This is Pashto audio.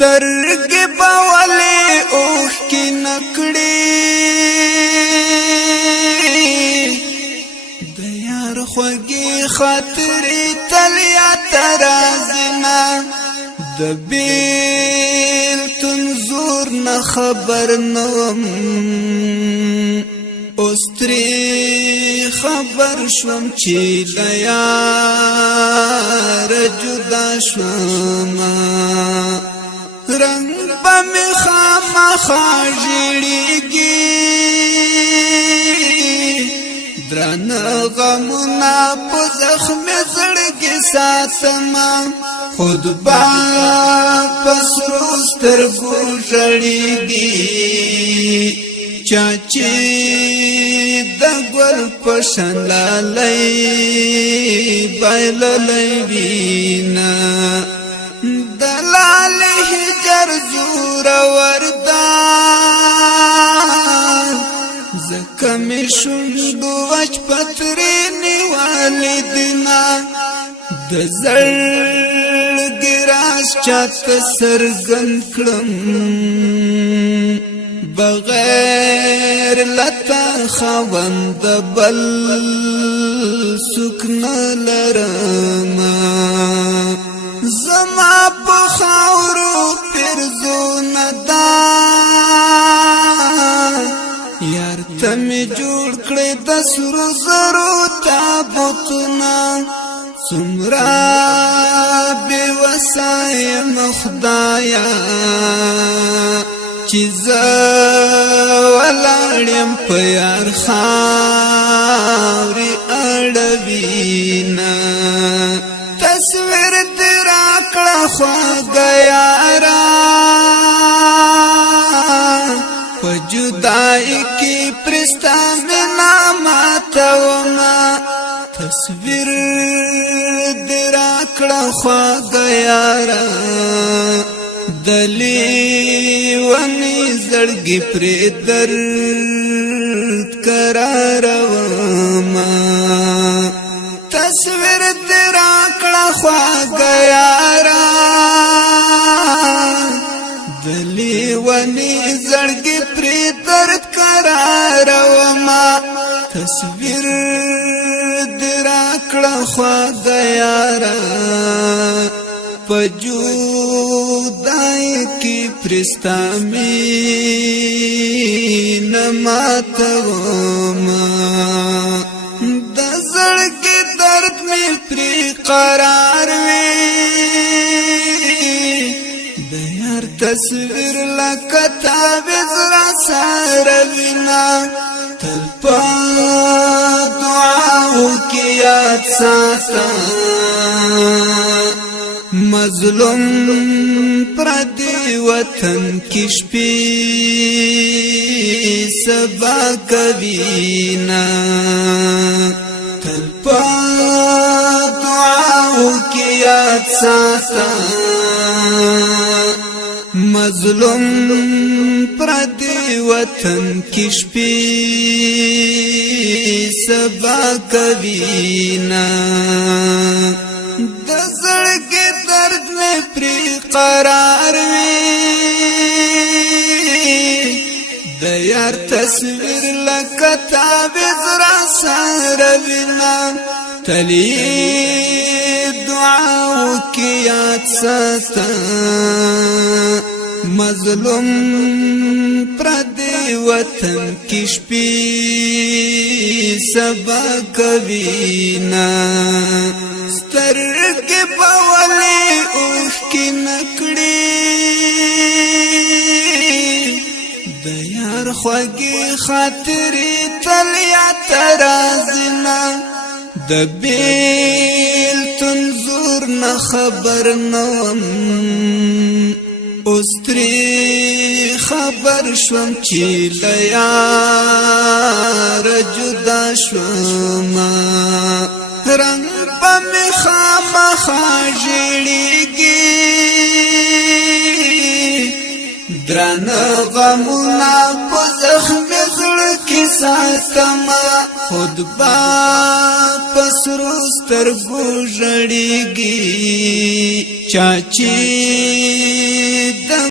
سترګې به ولې اوښکې نکړي د یار خوږې خاطرې تل یاد راځي نه د بېلتون زور نه خبر نه وم اوس ترې خبر شوم چې له یاره جدا شومه رنگ به مې خامخا ژړېږي درانه غمونه په زخم زړګي ساتمه خود به په سرو سترګو ژړېږي چا چې د ګل په شان لالی بایللی وینا د لالې هجر زورور ده ځکه مې شونډو وچ پترې نیولې دینه د زړګي راز چاته څرګند کړم بغیر لتا خوند بل سوک نه لرمه زما په خاورو پرزونه ده یار ته مې جوړ کړې د سرو زرو تابوتونه څومره بې وسه یم خدایه چې زه ولاړ یم په یار خاورې اړوینه تصویر دې راکړه خواږه یاره په جدایۍ کې پرې ستا مینه ماتومه تصویر دې راکړه خواږه یاره د لیوني زړګي پرې درد قرارومه تصویر دې راکړه خواږه یاره د لیوني زړګي پرې درد قرارومه تصویر دې راکړه خواږه یاره په جدایۍ کې پرې ستا مینه ماتومه د زړګي درد مې پرې قرار وي د یار تصویر لکه تعویذ راسره وینه تل په دعاو کې یاد ساته مظلوم پردی وطن کی شپې سبا کوینا تل په دعاو کې یاد ساته مظلوم پردی وطن کی شپې سبا کوینا د زړګي درد مې پرې قرار وي د یار تصویر لکه تعویذ راسره وینه تلی دعاو کې یاد ساته مظلوم پردی وطن کی شپې سبا کوینا سترګې به ولې اوښکې نکړي د یار خوږې خاطرې تل یاد راځي نه د بېلتون زور نه خبر نه وم اوس ترې خبر شوم چې له یاره جدا شومه رنگ به مې خامخا ژړېږي درانه غمونه په زخم زړګي ساتمه خود به په سرو سترګو ژړېږي چا چې